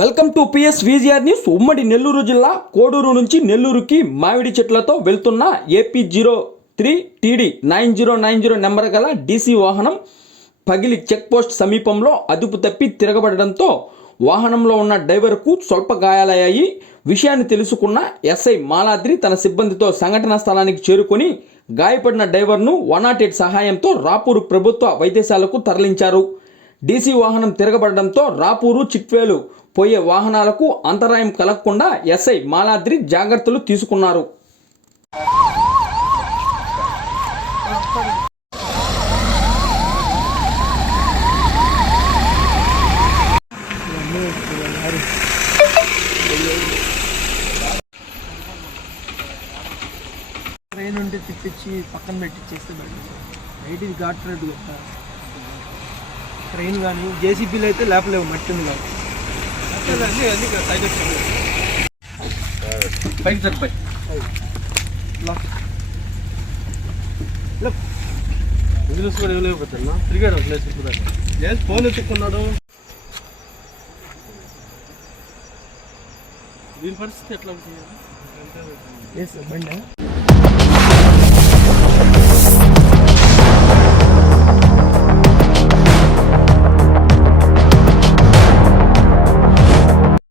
Welcome to PS VGR news. ఉమ్మడి నెల్లూరు జిల్లా కోడూరు నుంచి నెల్లూరుకి మామిడి చెట్లతో వెళ్తున్న AP zero three TD nine zero nine zero number గల డీసీ వాహనం పగిలి చెక్పోస్ట్ సమీపంలో అదుపు తప్పి తిరగబడడంతో వాహనంలో ఉన్న డ్రైవర్కు స్వల్ప గాయాలయ్యాయి. విషయాన్ని తెలుసుకున్న ఎస్ఐ మాలాద్రి తన సిబ్బందితో సంఘటనా స్థలానికి చేరుకొని గాయపడిన డ్రైవర్ను వన్ నాట్ ఎయిట్ సహాయంతో రాపూరు ప్రభుత్వ వైద్యశాలకు తరలించారు. డీసీ వాహనం తిరగబడడంతో రాపూరు చిట్వేలు పోయే వాహనాలకు అంతరాయం కలగకుండా ఎస్ఐ మాలాద్రి జాగ్రత్తలు తీసుకున్నారు. ట్రైన్ ఉంటే తిప్పించి పక్కన పెట్టించేస్తే బయట బయట ఇది ఘాట్ రోడ్డు కదా. ట్రైన్ కానీ జేసీబీలు అయితే లేపలేవు మట్టి ఉంది పైకి కూడా ఇవ్వలేకపోతున్నా తిరిగాడు వదిలేసి ఇప్పుడు లేదు ఫోన్ ఎత్తుకున్నాడు దీని పరిస్థితి ఎట్లా ఉంటుంది సార్ బండి?